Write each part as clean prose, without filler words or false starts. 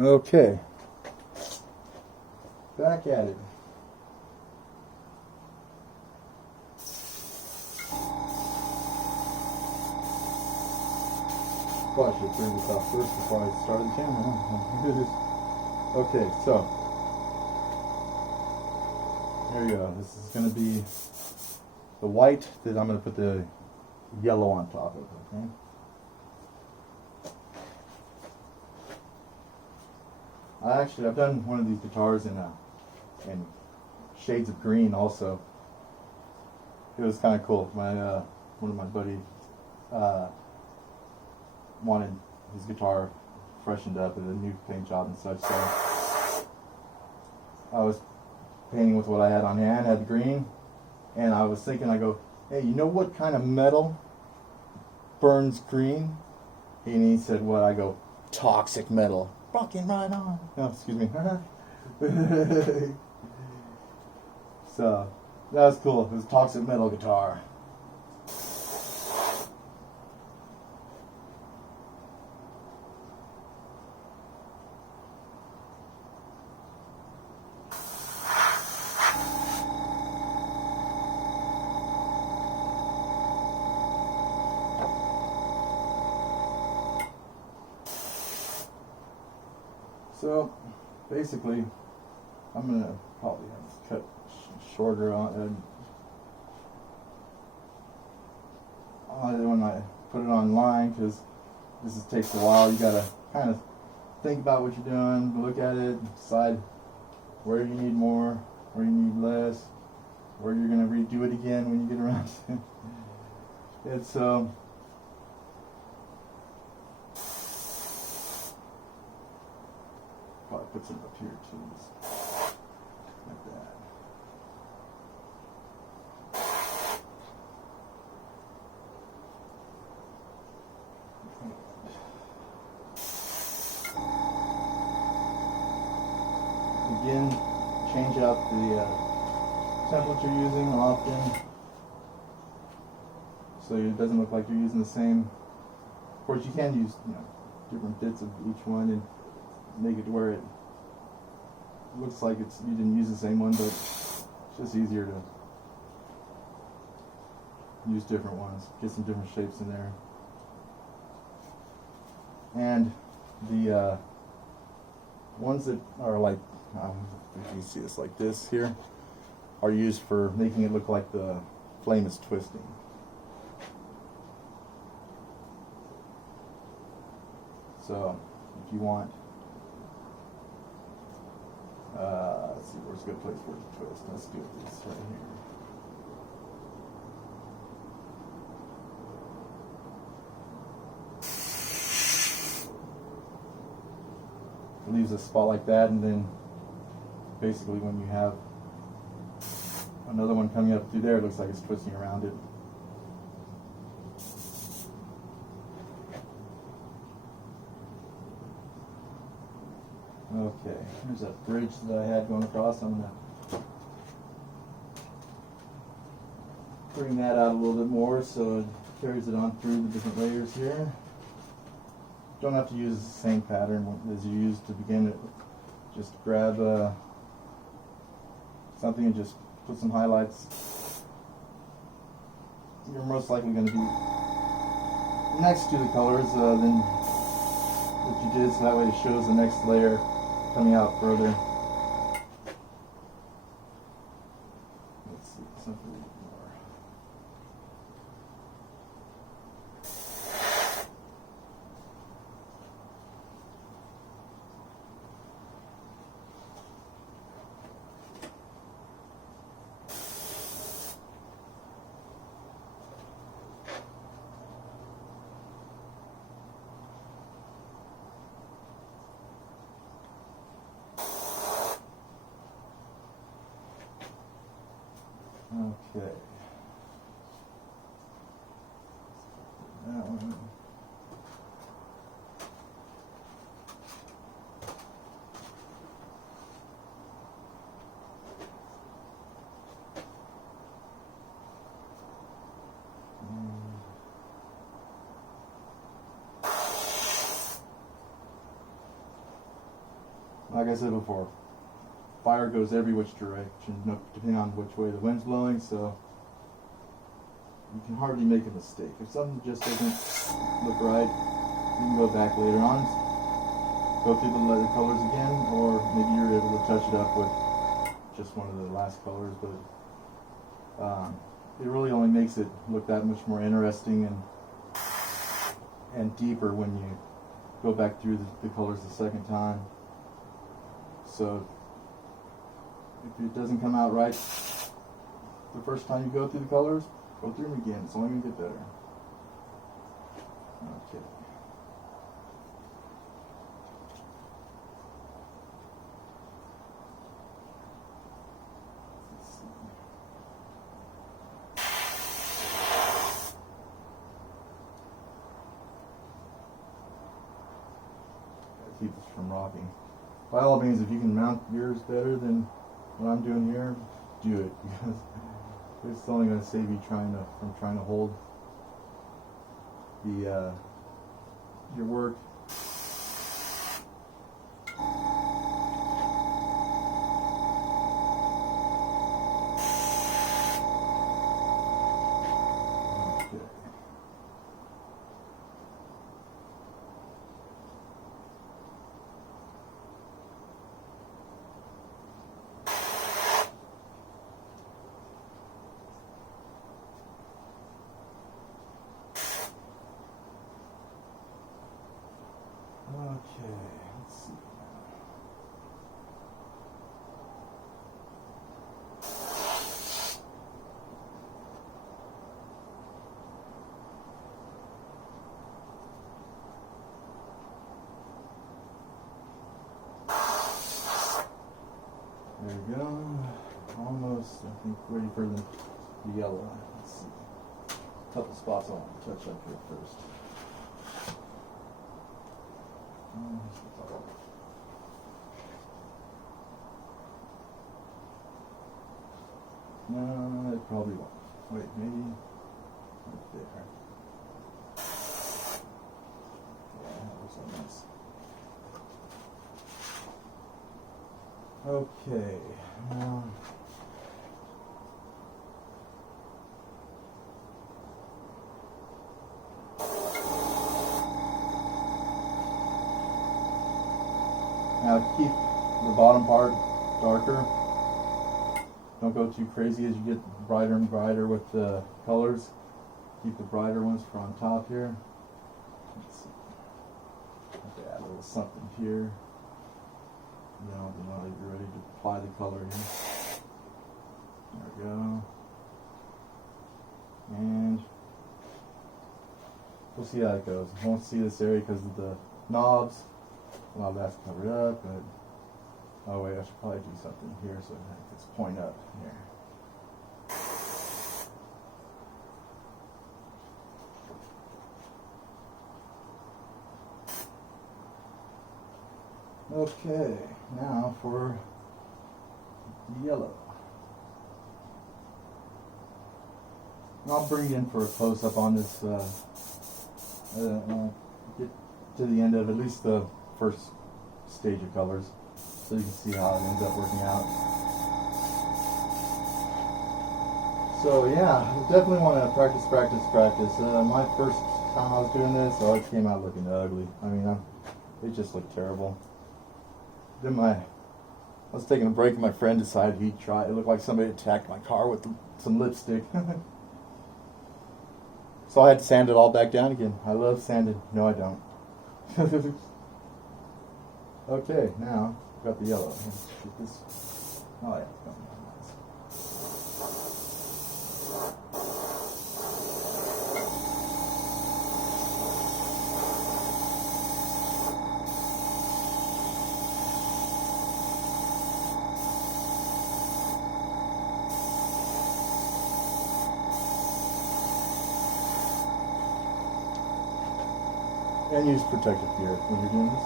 Okay, back at it. Probably should turn this off first before I start the camera. Okay, so here we go. This is going to be the white that I'm going to put the yellow on top of. Okay. I've done one of these guitars in shades of green also. It was kind of cool. One of my buddies wanted his guitar freshened up with a new paint job and such, so I was painting with what I had on hand, had the green, and I was thinking, I go, hey, you know what kind of metal burns green? And he said, what? I go, toxic metal. Fucking right on. No, excuse me. So, that was cool. It was a toxic metal guitar. So, basically, I'm going to probably have to cut shorter on when I put it online, because this takes a while. You got to kind of think about what you're doing, look at it, decide where you need more, where you need less, where you're going to redo it again when you get around to it. It's probably put some up here too, like that. Again, change out the template you're using often, so it doesn't look like you're using the same. Of course, you can use different bits of each one and make it to where it looks like you didn't use the same one, but it's just easier to use different ones, get some different shapes in there. And the ones that are like, if you see this like this here, are used for making it look like the flame is twisting. So if you want, let's see, where's a good place for it to twist? Let's do this right here. It leaves a spot like that, and then basically when you have another one coming up through there, it looks like it's twisting around it. Okay, here's that bridge that I had going across. I'm going to bring that out a little bit more so it carries it on through the different layers here. Don't have to use the same pattern as you used to begin it. Just grab something and just put some highlights. You're most likely going to be next to the colors than what you did, so that way it shows the next layer coming out further. Let's see, something more. Okay. That one. like I said before, fire goes every which direction, depending on which way the wind's blowing, so you can hardly make a mistake. If something just doesn't look right, you can go back later on, go through the colors again, or maybe you're able to touch it up with just one of the last colors, but it really only makes it look that much more interesting and deeper when you go back through the colors the second time. So if it doesn't come out right the first time you go through the colors, go through them again. It's only going to get better. Okay. Let's see. Gotta keep this from rocking. By all means, if you can mount yours better than what I'm doing here, do it, because it's only going to save you from trying to hold the your work. Okay. Okay, let's see. There we go. Almost, I think, ready for the yellow. Let's see. A couple spots I want to touch up here first. No, it probably won't. Wait, maybe right there. Yeah, that looks so nice. Okay, now keep the bottom part darker. Don't go too crazy as you get brighter and brighter with the colors. Keep the brighter ones for on top here. Let's see. Okay, add a little something here. Now you're ready to apply the color here. There we go. And we'll see how it goes. I won't see this area because of the knobs. A lot of that's covered up, but oh wait, I should probably do something here so that it's point up here. Okay, now for the yellow. And I'll bring you in for a close-up on this, get to the end of at least the first stage of colors, so you can see how it ends up working out. So yeah, definitely want to practice. My first time I was doing this, it came out looking ugly. I mean, it just looked terrible. Then I was taking a break and my friend decided he'd try it. It looked like somebody attacked my car with some lipstick. So I had to sand it all back down again. I love sanding. No, I don't. Okay, now I've got the yellow. Let's get this. Oh yeah, it's coming out nice. And use protective gear when you're doing this.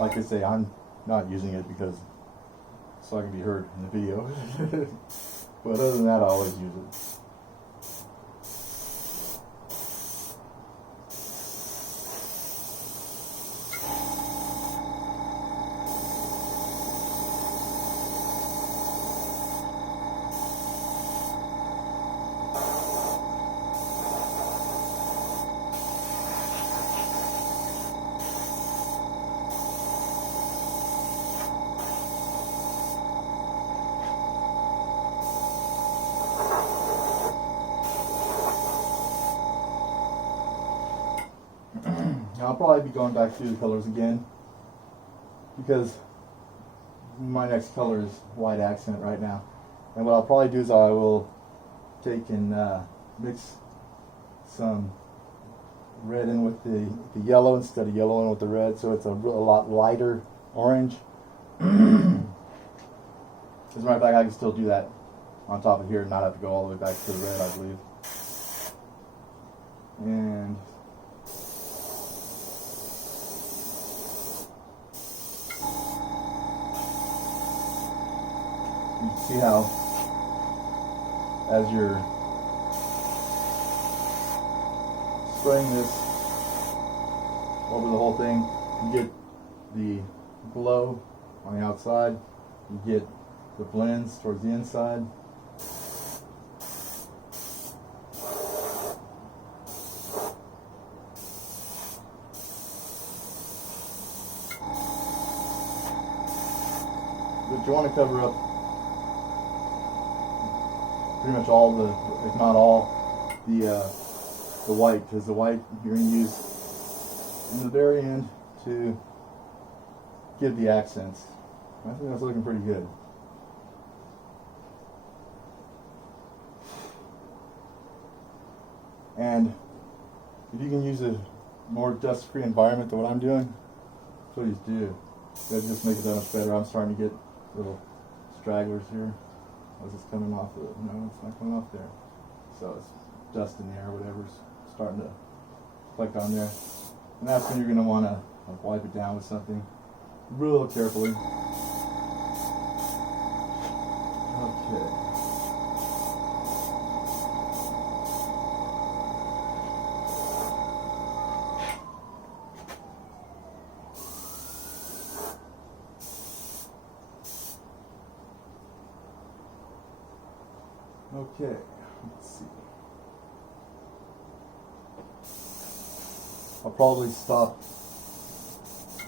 Like I say, I'm not using it because so I can be heard in the video. But other than that, I always use it. I'll probably be going back through the colors again, because my next color is white accent right now. And what I'll probably do is I will take and mix some red in with the yellow instead of yellow in with the red, so it's a lot lighter orange. As a matter of fact, I can still do that on top of here and not have to go all the way back to the red, I believe. And you can see how as you're spraying this over the whole thing, you get the glow on the outside, you get the blends towards the inside. But you want to cover up pretty much all the, if not all, the white, because the white you're going to use in the very end to give the accents. I think that's looking pretty good. And if you can use a more dust-free environment than what I'm doing, please do. That'll just make it that much better. I'm starting to get little stragglers here. As it's coming off the, no, it's not coming off there. So it's dust in the air, whatever's starting to collect on there. And that's when you're going to want to wipe it down with something real carefully. Okay. Okay, let's see. I'll probably stop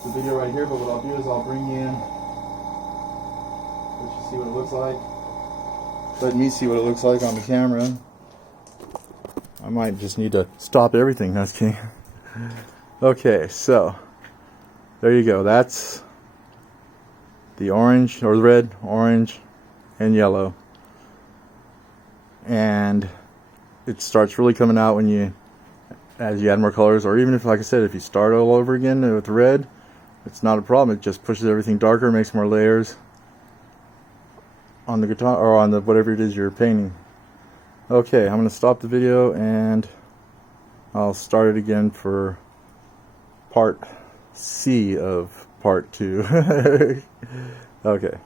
the video right here, but what I'll do is I'll bring you in, let you see what it looks like. Let me see what it looks like on the camera. I might just need to stop everything. That's kidding. Okay, so there you go. That's the orange, or red, orange, and yellow. And it starts really coming out when you, as you add more colors, or even if, like I said, if you start all over again with red, it's not a problem. It just pushes everything darker, makes more layers on the guitar, or on the whatever it is you're painting. Okay, I'm going to stop the video and I'll start it again for part C of part 2. Okay.